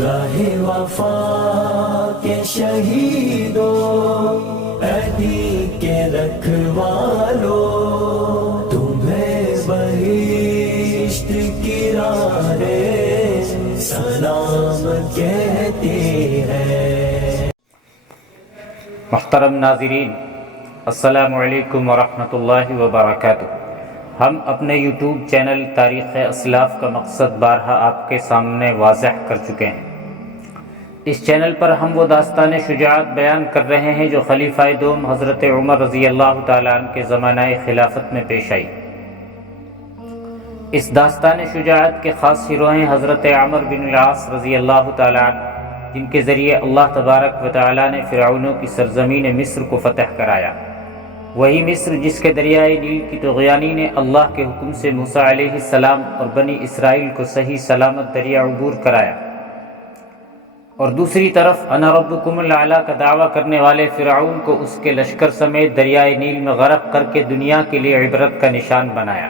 راہ وفا کے شہیدوں، عہدی کے رکھوالوں، تمہیں بہشت کی راہیں سلام کہتی ہے۔ محترم ناظرین، السلام علیکم ورحمۃ اللہ وبرکاتہ۔ ہم اپنے یوٹیوب چینل تاریخ اسلاف کا مقصد بارہا آپ کے سامنے واضح کر چکے ہیں۔ اس چینل پر ہم وہ داستان شجاعت بیان کر رہے ہیں جو خلیفہ دوم حضرت عمر رضی اللہ تعالیٰ عنہ کے زمانہ خلافت میں پیش آئی۔ اس داستان شجاعت کے خاص ہیرو ہیں حضرت عمر بن العاص رضی اللہ تعالیٰ عنہ، جن کے ذریعے اللہ تبارک و تعالیٰ نے فرعونوں کی سرزمین مصر کو فتح کرایا۔ وہی مصر جس کے دریائے نیل کی طغیانی نے اللہ کے حکم سے موسیٰ علیہ السلام اور بنی اسرائیل کو صحیح سلامت دریا عبور کرایا، اور دوسری طرف انا ربکم الاعلیٰ کا دعویٰ کرنے والے فرعون کو اس کے لشکر سمیت دریائے نیل میں غرق کر کے دنیا کے لیے عبرت کا نشان بنایا۔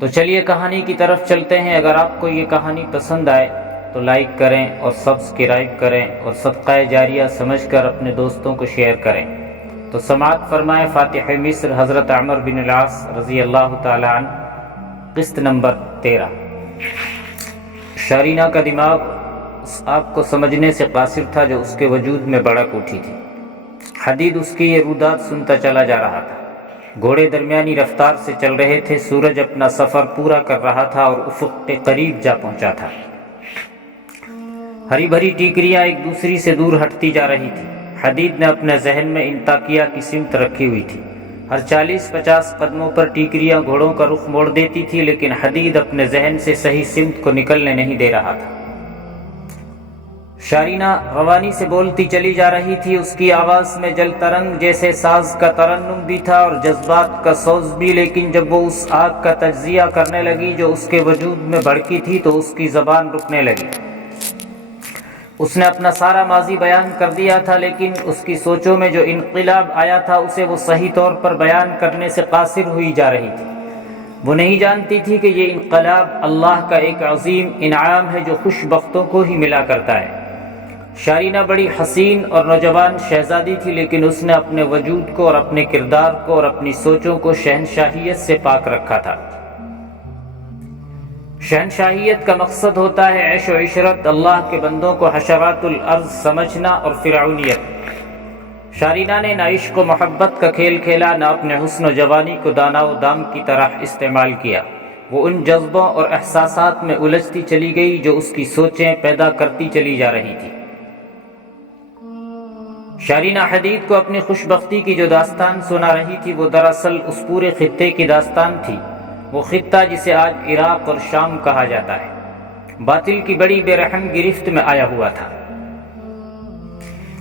تو چلیے کہانی کی طرف چلتے ہیں۔ اگر آپ کو یہ کہانی پسند آئے تو لائک کریں اور سبسکرائب کریں، اور صدقہ جاریہ سمجھ کر اپنے دوستوں کو شیئر کریں۔ تو سماعت فرمائے فاتح مصر حضرت عمر بن العاص رضی اللہ تعالی عنہ، قسط نمبر 13۔ شارینہ کا دماغ اس آگ کو سمجھنے سے قاصر تھا جو اس کے وجود میں بڑک اٹھی تھی۔ حدید اس کی یہ رودات سنتا چلا جا رہا تھا۔ گھوڑے درمیانی رفتار سے چل رہے تھے، سورج اپنا سفر پورا کر رہا تھا اور افق کے قریب جا پہنچا تھا۔ ہری بھری ٹیکریاں ایک دوسری سے دور ہٹتی جا رہی تھی۔ حدید نے اپنے ذہن میں انطاکیہ کی سمت رکھی ہوئی تھی۔ ہر 40-50 قدموں پر ٹیکریاں گھوڑوں کا رخ موڑ دیتی تھی، لیکن حدید اپنے ذہن سے صحیح سمت کو نکلنے نہیں دے رہا تھا۔ شارینہ روانی سے بولتی چلی جا رہی تھی۔ اس کی آواز میں جل ترنگ جیسے ساز کا ترنم بھی تھا اور جذبات کا سوز بھی، لیکن جب وہ اس آگ کا تجزیہ کرنے لگی جو اس کے وجود میں بھڑکی تھی تو اس کی زبان رکنے لگی۔ اس نے اپنا سارا ماضی بیان کر دیا تھا، لیکن اس کی سوچوں میں جو انقلاب آیا تھا اسے وہ صحیح طور پر بیان کرنے سے قاصر ہوئی جا رہی تھی۔ وہ نہیں جانتی تھی کہ یہ انقلاب اللہ کا ایک عظیم انعام ہے جو خوش بختوں کو ہی ملا کرتا ہے۔ شارینہ بڑی حسین اور نوجوان شہزادی تھی، لیکن اس نے اپنے وجود کو اور اپنے کردار کو اور اپنی سوچوں کو شہنشاہیت سے پاک رکھا تھا۔ شہنشاہیت کا مقصد ہوتا ہے عیش و عشرت، اللہ کے بندوں کو حشرات الارض سمجھنا اور فرعونیت۔ شارینہ نے نہ عشق و محبت کا کھیل کھیلا، نہ اپنے حسن و جوانی کو دانا و دام کی طرح استعمال کیا۔ وہ ان جذبوں اور احساسات میں الجھتی چلی گئی جو اس کی سوچیں پیدا کرتی چلی جا رہی تھی۔ شارینہ حدید کو اپنی خوش بختی کی جو داستان سنا رہی تھی وہ دراصل اس پورے خطے کی داستان تھی، وہ خطہ جسے آج عراق اور شام کہا جاتا ہے۔ باطل کی بڑی بے رحم گرفت میں آیا ہوا تھا۔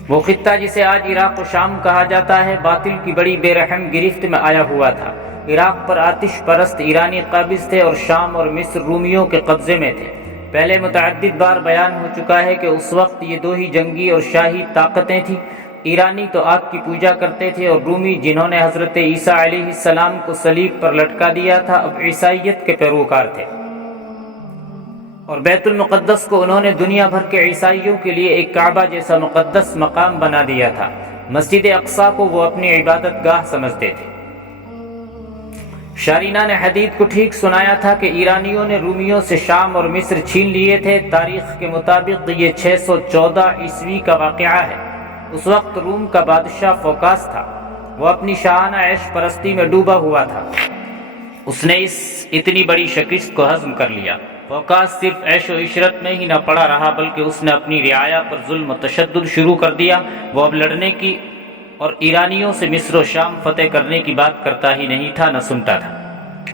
وہ خطہ جسے آج عراق و شام کہا جاتا ہے باطل کی بڑی بے رحم گرفت میں آیا ہوا تھا۔ عراق پر آتش پرست ایرانی قابض تھے اور شام اور مصر رومیوں کے قبضے میں تھے۔ پہلے متعدد بار بیان ہو چکا ہے کہ اس وقت یہ دو ہی جنگی اور شاہی طاقتیں تھیں۔ ایرانی تو آگ کی پوجا کرتے تھے، اور رومی جنہوں نے حضرت عیسیٰ علیہ السلام کو صلیب پر لٹکا دیا تھا اب عیسائیت کے پیروکار تھے، اور بیت المقدس کو انہوں نے دنیا بھر کے عیسائیوں کے لیے ایک کعبہ جیسا مقدس مقام بنا دیا تھا۔ مسجد اقصیٰ کو وہ اپنی عبادت گاہ سمجھتے تھے۔ شارینہ نے حدید کو ٹھیک سنایا تھا کہ ایرانیوں نے رومیوں سے شام اور مصر چھین لیے تھے۔ تاریخ کے مطابق یہ 614 عیسوی کا واقعہ ہے۔ اس وقت روم کا بادشاہ فوکاس تھا، وہ اپنی شاہانہ عیش پرستی میں ڈوبا ہوا تھا۔ اس نے اس اتنی بڑی شکست کو ہضم کر لیا۔ فوکاس صرف عیش و عشرت میں ہی نہ پڑا رہا بلکہ اس نے اپنی رعایا پر ظلم و تشدد شروع کر دیا۔ وہ اب لڑنے کی اور ایرانیوں سے مصر و شام فتح کرنے کی بات کرتا ہی نہیں تھا، نہ سنتا تھا۔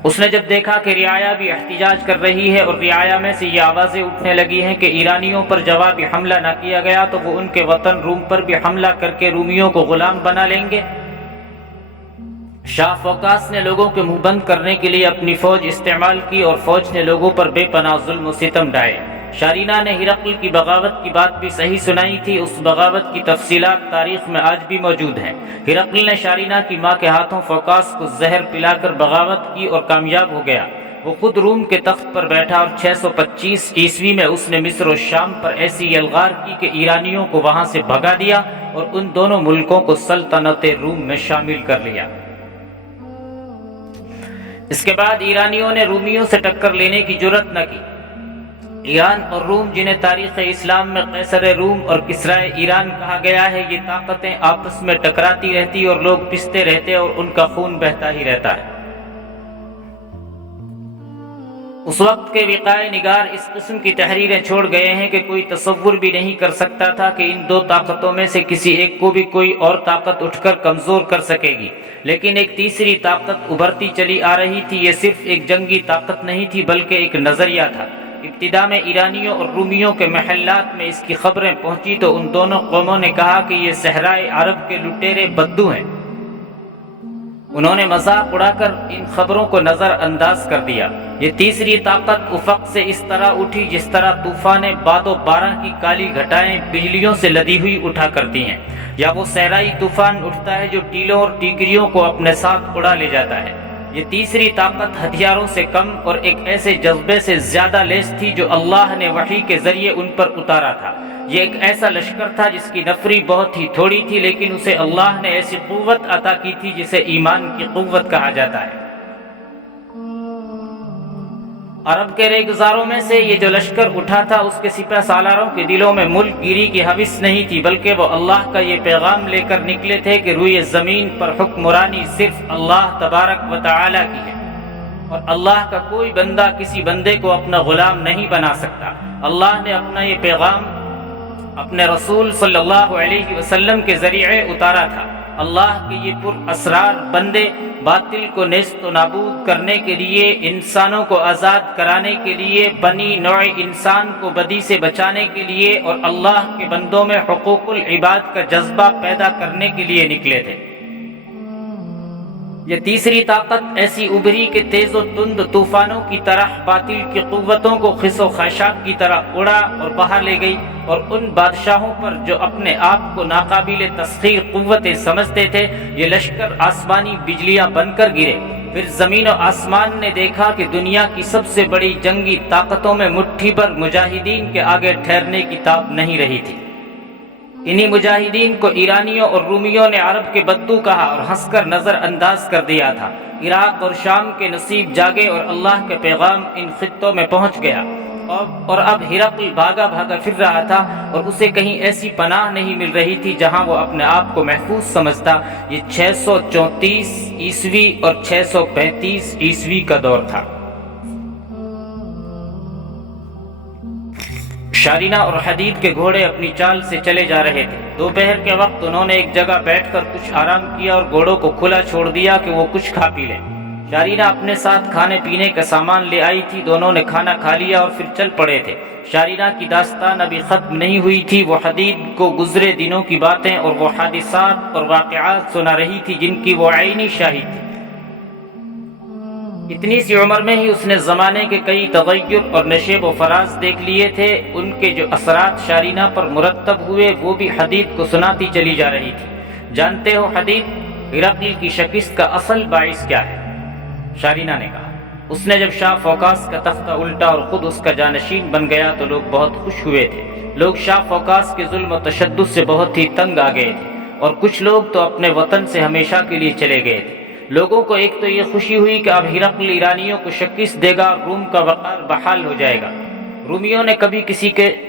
اس نے جب دیکھا کہ رعایا بھی احتجاج کر رہی ہے اور رعایا میں سے یہ آوازیں اٹھنے لگی ہیں کہ ایرانیوں پر جوابی حملہ نہ کیا گیا تو وہ ان کے وطن روم پر بھی حملہ کر کے رومیوں کو غلام بنا لیں گے، شاہ فوکاس نے لوگوں کے منہ بند کرنے کے لیے اپنی فوج استعمال کی اور فوج نے لوگوں پر بے پناہ ظلم و ستم ڈھائے۔ شارینہ نے ہرقل کی بغاوت کی بات بھی صحیح سنائی تھی۔ اس بغاوت کی تفصیلات تاریخ میں آج بھی موجود ہیں۔ ہرقل نے شارینہ کی ماں کے ہاتھوں فوکاس کو زہر پلا کر بغاوت کی اور کامیاب ہو گیا۔ وہ خود روم کے تخت پر بیٹھا اور 625 عیسوی میں اس نے مصر و شام پر ایسی یلغار کی کہ ایرانیوں کو وہاں سے بھگا دیا اور ان دونوں ملکوں کو سلطنت روم میں شامل کر لیا۔ اس کے بعد ایرانیوں نے رومیوں سے ٹکر لینے کی جرأت نہ کی۔ ایران اور روم، جنہیں تاریخ اسلام میں قیصر روم اور کسرائے ایران کہا گیا ہے، یہ طاقتیں آپس میں ٹکراتی رہتی اور لوگ پستے رہتے اور ان کا خون بہتا ہی رہتا ہے۔ اس وقت کے وقائے نگار اس قسم کی تحریریں چھوڑ گئے ہیں کہ کوئی تصور بھی نہیں کر سکتا تھا کہ ان دو طاقتوں میں سے کسی ایک کو بھی کوئی اور طاقت اٹھ کر کمزور کر سکے گی، لیکن ایک تیسری طاقت ابھرتی چلی آ رہی تھی۔ یہ صرف ایک جنگی طاقت نہیں تھی بلکہ ایک نظریہ تھا۔ ابتدا میں ایرانیوں اور رومیوں کے محلات میں اس کی خبریں پہنچی تو ان دونوں قوموں نے کہا کہ یہ صحرائے عرب کے لٹیرے بدو ہیں۔ انہوں نے مذاق اڑا کر ان خبروں کو نظر انداز کر دیا۔ یہ تیسری طاقت افق سے اس طرح اٹھی جس طرح طوفان باد و بارہ کی کالی گھٹائیں بجلیوں سے لدی ہوئی اٹھا کرتی ہیں، یا وہ صحرائی طوفان اٹھتا ہے جو ٹیلوں اور ٹیکریوں کو اپنے ساتھ اڑا لے جاتا ہے۔ یہ تیسری طاقت ہتھیاروں سے کم اور ایک ایسے جذبے سے زیادہ لیس تھی جو اللہ نے وحی کے ذریعے ان پر اتارا تھا۔ یہ ایک ایسا لشکر تھا جس کی نفری بہت ہی تھوڑی تھی، لیکن اسے اللہ نے ایسی قوت عطا کی تھی جسے ایمان کی قوت کہا جاتا ہے۔ عرب کے ریگزاروں میں سے یہ جو لشکر اٹھا تھا، اس کے سپہ سالاروں کے دلوں میں ملک گیری کی حوث نہیں تھی، بلکہ وہ اللہ کا یہ پیغام لے کر نکلے تھے کہ روئے زمین پر حکمرانی صرف اللہ تبارک و تعالی کی ہے، اور اللہ کا کوئی بندہ کسی بندے کو اپنا غلام نہیں بنا سکتا۔ اللہ نے اپنا یہ پیغام اپنے رسول صلی اللہ علیہ وسلم کے ذریعے اتارا تھا۔ اللہ کے یہ پر اسرار بندے باطل کو نیست و نابود کرنے کے لیے، انسانوں کو آزاد کرانے کے لیے، بنی نوع انسان کو بدی سے بچانے کے لیے اور اللہ کے بندوں میں حقوق العباد کا جذبہ پیدا کرنے کے لیے نکلے تھے۔ یہ تیسری طاقت ایسی ابھری کہ تیز و تند طوفانوں کی طرح باطل کی قوتوں کو خس و خاشاک کی طرح اڑا اور بہا لے گئی، اور ان بادشاہوں پر جو اپنے آپ کو ناقابل تسخیر قوتیں سمجھتے تھے، یہ لشکر آسمانی بجلیاں بن کر گرے۔ پھر زمین و آسمان نے دیکھا کہ دنیا کی سب سے بڑی جنگی طاقتوں میں مٹھی بھر مجاہدین کے آگے ٹھہرنے کی تاب نہیں رہی تھی۔ انہی مجاہدین کو ایرانیوں اور رومیوں نے عرب کے بدو کہا اور ہنس کر نظر انداز کر دیا تھا۔ عراق اور شام کے نصیب جاگے اور اللہ کا پیغام ان خطوں میں پہنچ گیا، اور اب ہرقل بھاگا بھاگا پھر رہا تھا اور اسے کہیں ایسی پناہ نہیں مل رہی تھی جہاں وہ اپنے آپ کو محفوظ سمجھتا۔ یہ 634 عیسوی اور 635 عیسوی کا دور تھا۔ شارینہ اور حدید کے گھوڑے اپنی چال سے چلے جا رہے تھے۔ دوپہر کے وقت انہوں نے ایک جگہ بیٹھ کر کچھ آرام کیا اور گھوڑوں کو کھلا چھوڑ دیا کہ وہ کچھ کھا پی لیں۔ شارینہ اپنے ساتھ کھانے پینے کا سامان لے آئی تھی۔ دونوں نے کھانا کھا لیا اور پھر چل پڑے تھے۔ شارینہ کی داستان ابھی ختم نہیں ہوئی تھی، وہ حدید کو گزرے دنوں کی باتیں اور وہ حادثات اور واقعات سنا رہی تھی جن کی وہ عینی شاہد تھی۔ اتنی سی عمر میں ہی اس نے زمانے کے کئی تغیر اور نشیب و فراز دیکھ لیے تھے۔ ان کے جو اثرات شارینہ پر مرتب ہوئے وہ بھی حدید کو سناتی چلی جا رہی تھی۔ جانتے ہو حدید، ہرقل کی شکست کا اصل باعث کیا ہے؟ شارینہ نے کہا۔ اس نے جب شاہ فوقاس کا تختہ الٹا اور خود اس کا جانشین بن گیا تو لوگ بہت خوش ہوئے تھے۔ لوگ شاہ فوقاس کے ظلم و تشدد سے بہت ہی تنگ آ گئے تھے، اور کچھ لوگ تو اپنے وطن سے ہمیشہ کے لیے چلے گئے تھے۔ لوگوں کو ایک تو یہ خوشی ہوئی کہ اب ہرقل ایرانیوں کو شکست دے گا اور روم کا وقار بحال ہو جائے گا۔ رومیوں نے کبھی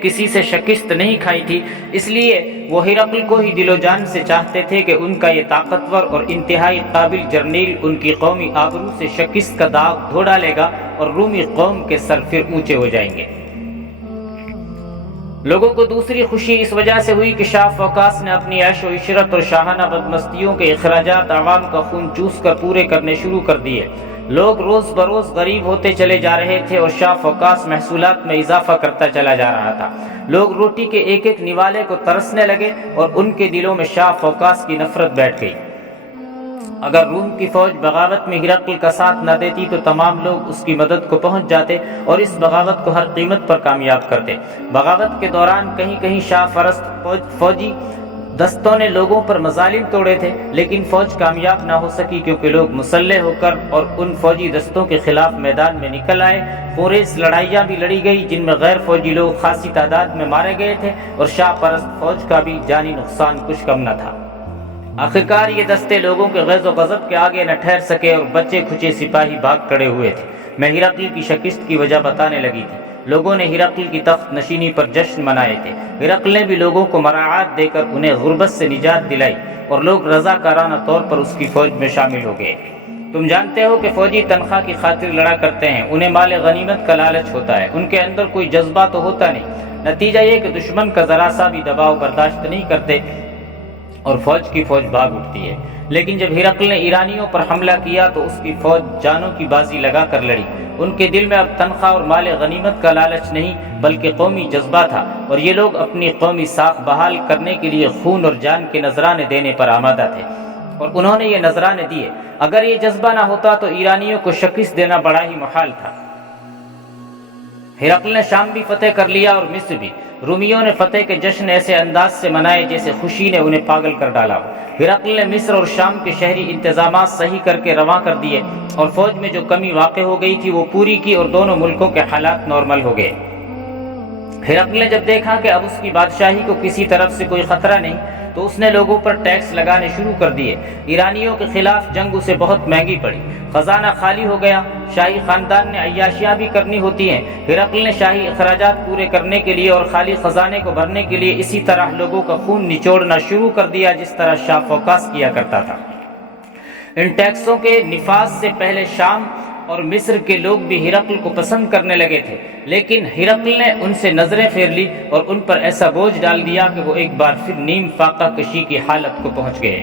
کسی سے شکست نہیں کھائی تھی، اس لیے وہ ہرقل کو ہی دل و جان سے چاہتے تھے کہ ان کا یہ طاقتور اور انتہائی قابل جرنیل ان کی قومی آبرو سے شکست کا داغ دھو ڈالے گا اور رومی قوم کے سر پھر اونچے ہو جائیں گے۔ لوگوں کو دوسری خوشی اس وجہ سے ہوئی کہ شاہ فوقاس نے اپنی عیش و عشرت اور شاہانہ بدمستیوں کے اخراجات عوام کا خون چوس کر پورے کرنے شروع کر دیے۔ لوگ روز بروز غریب ہوتے چلے جا رہے تھے اور شاہ فوقاس محصولات میں اضافہ کرتا چلا جا رہا تھا۔ لوگ روٹی کے ایک ایک نوالے کو ترسنے لگے اور ان کے دلوں میں شاہ فوقاس کی نفرت بیٹھ گئی۔ اگر روم کی فوج بغاوت میں ہرقل کا ساتھ نہ دیتی تو تمام لوگ اس کی مدد کو پہنچ جاتے اور اس بغاوت کو ہر قیمت پر کامیاب کرتے۔ بغاوت کے دوران کہیں کہیں شاہ پرست فوجی دستوں نے لوگوں پر مظالم توڑے تھے، لیکن فوج کامیاب نہ ہو سکی کیونکہ لوگ مسلح ہو کر اور ان فوجی دستوں کے خلاف میدان میں نکل آئے۔ خونریز لڑائیاں بھی لڑی گئی جن میں غیر فوجی لوگ خاصی تعداد میں مارے گئے تھے اور شاہ پرست فوج کا بھی جانی نقصان کچھ کم نہ تھا۔ آخرکار یہ دستے لوگوں کے غیظ و غضب کے آگے نہ ٹھہر سکے اور بچے کھچے سپاہی بھاگ کھڑے ہوئے تھے۔ میں ہرقل کی شکست کی وجہ بتانے لگی تھی۔ لوگوں نے ہرقل کی تخت نشینی پر جشن منائے تھے۔ ہرقل نے بھی لوگوں کو مراعات دے کر انہیں غربت سے نجات دلائی اور لوگ رضاکارانہ طور پر اس کی فوج میں شامل ہو گئے۔ تم جانتے ہو کہ فوجی تنخواہ کی خاطر لڑا کرتے ہیں، انہیں مال غنیمت کا لالچ ہوتا ہے، ان کے اندر کوئی جذبہ تو ہوتا نہیں۔ نتیجہ یہ کہ دشمن کا ذرا سا بھی دباؤ برداشت نہیں کرتے اور فوج کی فوج بھاگ اٹھتی ہے۔ لیکن جب ہرقل نے ایرانیوں پر حملہ کیا تو اس کی فوج جانوں کی بازی لگا کر لڑی۔ ان کے دل میں اب تنخواہ اور مال غنیمت کا لالچ نہیں بلکہ قومی جذبہ تھا، اور یہ لوگ اپنی قومی ساکھ بحال کرنے کے لیے خون اور جان کے نذرانے دینے پر آمادہ تھے، اور انہوں نے یہ نذرانے دیے۔ اگر یہ جذبہ نہ ہوتا تو ایرانیوں کو شکست دینا بڑا ہی محال تھا۔ ہرقل نے شام بھی فتح کر لیا اور مصر بھی۔ رومیوں نے فتح کے جشن ایسے انداز سے منائے جیسے خوشی نے انہیں پاگل کر ڈالا ہو۔ ہرقل نے مصر اور شام کے شہری انتظامات صحیح کر کے رواں کر دیے اور فوج میں جو کمی واقع ہو گئی تھی وہ پوری کی اور دونوں ملکوں کے حالات نارمل ہو گئے۔ ہرقل نے جب دیکھا کہ اب اس کی بادشاہی کو کسی طرف سے کوئی خطرہ نہیں تو اس نے لوگوں پر ٹیکس لگانے شروع کر دیے۔ ایرانیوں کے خلاف جنگ اسے بہت مہنگی پڑی، خزانہ خالی ہو گیا۔ شاہی خاندان نے عیاشیاں بھی کرنی ہوتی ہیں۔ ہرقل نے شاہی اخراجات پورے کرنے کے لیے اور خالی خزانے کو بھرنے کے لیے اسی طرح لوگوں کا خون نچوڑنا شروع کر دیا جس طرح شاہ فوقاس کیا کرتا تھا۔ ان ٹیکسوں کے نفاذ سے پہلے شام اور مصر کے لوگ بھی ہرقل کو پسند کرنے لگے تھے، لیکن ہرقل نے ان سے نظریں پھیر لی اور ان پر ایسا بوجھ ڈال دیا کہ وہ ایک بار پھر نیم فاقہ کشی کی حالت کو پہنچ گئے۔